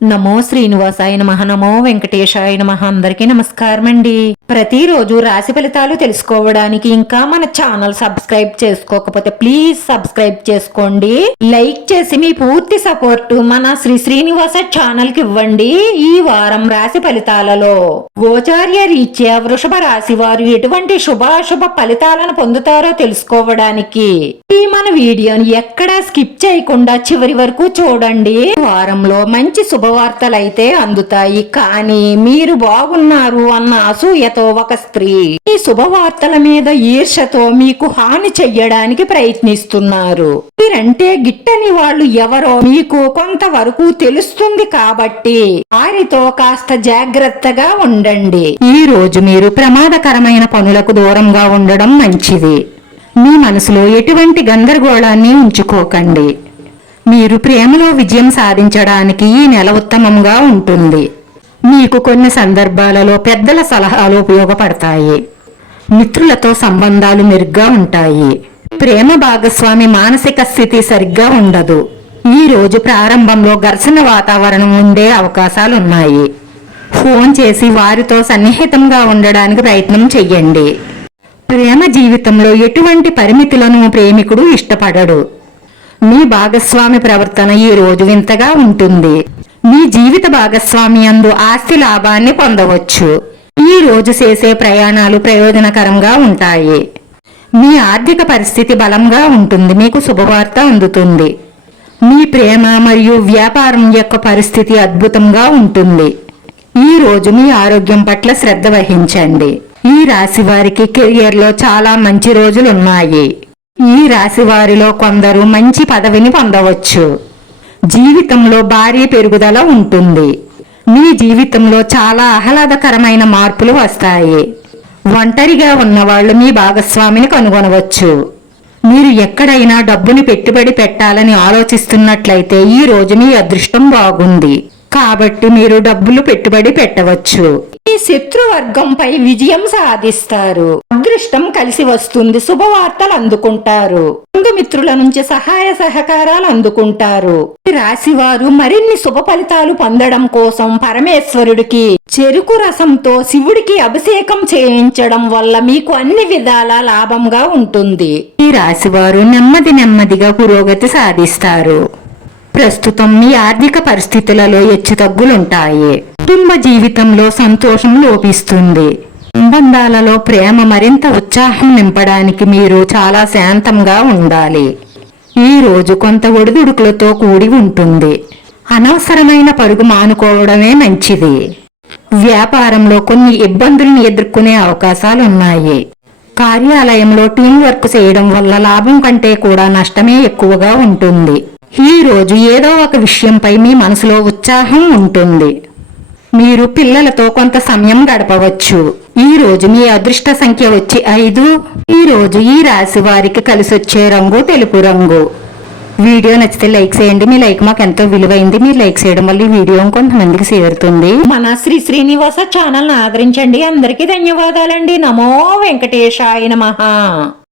నమో శ్రీనివాసాయ నమః. నమో వెంకటేశాయ నమః. అందరికీ నమస్కారం అండి. ప్రతిరోజు రాశి ఫలితాలు తెలుసుకోవడానికి ఇంకా మన ఛానల్ సబ్స్క్రైబ్ చేసుకోకపోతే ప్లీజ్ సబ్స్క్రైబ్ చేసుకోండి. లైక్ చేసి మీ పూర్తి సపోర్ట్ మన శ్రీనివాస ఛానల్ కి ఇవ్వండి. ఈ వారం రాశి ఫలితాలలో గోచార్య రీత్యా వృషభ రాశి వారు ఎటువంటి శుభాశుభ ఫలితాలను పొందుతారో తెలుసుకోవడానికి ఈ మన వీడియోని ఎక్కడా స్కిప్ చేయకుండా చివరి వరకు చూడండి. వారంలో మంచి శుభవార్తలైతే అందుతాయి, కానీ మీరు బాగున్నారు అన్న అసూయతో ఒక స్త్రీ ఈ శుభవార్తల మీద ఈర్షతో మీకు హాని చెయ్యడానికి ప్రయత్నిస్తున్నారు. మీరంటే గిట్టని వాళ్ళు ఎవరో మీకు కొంతవరకు తెలుస్తుంది కాబట్టి వారితో కాస్త జాగ్రత్తగా ఉండండి. ఈ రోజు మీరు ప్రమాదకరమైన పనులకు దూరంగా ఉండడం మంచిది. మీ మనసులో ఎటువంటి గందరగోళాన్ని ఉంచుకోకండి. మీరు ప్రేమలో విజయం సాధించడానికి ఈ నెల ఉత్తమంగా ఉంటుంది. మీకు కొన్ని సందర్భాలలో పెద్దల సలహాలు ఉపయోగపడతాయి. మిత్రులతో సంబంధాలు మెరుగ్గా ఉంటాయి. ప్రేమ భాగస్వామి మానసిక స్థితి సరిగ్గా ఉండదు. ఈ రోజు ప్రారంభంలో ఘర్షణ వాతావరణం ఉండే అవకాశాలున్నాయి. ఫోన్ చేసి వారితో సన్నిహితంగా ఉండడానికి ప్రయత్నం చెయ్యండి. ప్రేమ జీవితంలో ఎటువంటి పరిమితులను ప్రేమికుడు ఇష్టపడడు. మీ భాగస్వామి ప్రవర్తన ఈ రోజు వింతగా ఉంటుంది. మీ జీవిత భాగస్వామి యందు ఆస్తి లాభాన్ని పొందవచ్చు. ఈ రోజు చేసే ప్రయాణాలు ప్రయోజనకరంగా ఉంటాయి. మీ ఆర్థిక పరిస్థితి బలంగా ఉంటుంది. మీకు శుభవార్త అందుతుంది. మీ ప్రేమ మరియు వ్యాపారం యొక్క పరిస్థితి అద్భుతంగా ఉంటుంది. ఈ రోజు మీ ఆరోగ్యం పట్ల శ్రద్ధ వహించండి. ఈ రాశి వారికి కెరియర్లో చాలా మంచి రోజులున్నాయి. ఈ రాశి వారిలో కొందరు మంచి పదవిని పొందవచ్చు. జీవితంలో భారీ పెరుగుదల ఉంటుంది. మీ జీవితంలో చాలా ఆహ్లాదకరమైన మార్పులు వస్తాయి. ఒంటరిగా ఉన్నవాళ్లు మీ భాగస్వామిని కనుగొనవచ్చు. మీరు ఎక్కడైనా డబ్బుని పెట్టుబడి పెట్టాలని ఆలోచిస్తున్నట్లయితే ఈ రోజు మీ అదృష్టం బాగుంది, కాబట్టి మీరు డబ్బులు పెట్టుబడి పెట్టవచ్చు. మీ శత్రువర్గంపై విజయం సాధిస్తారు. అదృష్టం కలిసి వస్తుంది. శుభవార్తలు అందుకుంటారు. బంధుమిత్రుల నుంచి సహాయ సహకారాలు అందుకుంటారు. ఈ రాశి వారు మరిన్ని శుభ ఫలితాలు పొందడం కోసం పరమేశ్వరుడికి చెరుకు రసంతో శివుడికి అభిషేకం చేయించడం వల్ల మీకు అన్ని విధాల లాభంగా ఉంటుంది. ఈ రాశి వారు నెమ్మదిగా పురోగతి సాధిస్తారు. ప్రస్తుతం మీ ఆర్థిక పరిస్థితులలో హెచ్చుతగ్గులుంటాయి. కుటుంబ జీవితంలో సంతోషం లోపిస్తుంది. సంబంధాలలో ప్రేమ మరింత ఉత్సాహం నింపడానికి మీరు చాలా శాంతంగా ఉండాలి. ఈ రోజు కొంత ఒడిదుడుకులతో కూడి ఉంటుంది. అనవసరమైన పరుగు మానుకోవడమే మంచిది. వ్యాపారంలో కొన్ని ఇబ్బందులను ఎదుర్కొనే అవకాశాలున్నాయి. కార్యాలయంలో టీం వర్క్ చేయడం వల్ల లాభం కంటే కూడా నష్టమే ఎక్కువగా ఉంటుంది. ఈ రోజు ఏదో ఒక విషయంపై మీ మనసులో ఉత్సాహం ఉంటుంది. మీరు పిల్లలతో కొంత సమయం గడపవచ్చు. ఈ రోజు మీ అదృష్ట సంఖ్య వచ్చి 5. ఈ రోజు ఈ రాశి వారికి కలిసొచ్చే రంగు తెలుపు రంగు. వీడియో నచ్చితే లైక్ చేయండి. మీ లైక్ మాకు ఎంతో విలువైంది. మీరు లైక్ చేయడం వల్ల ఈ వీడియో కొంతమందికి చేరుతుంది. మన శ్రీనివాస ఛానల్ ఆదరించండి. అందరికీ ధన్యవాదాలండి. నమో వెంకటేశాయ నమః.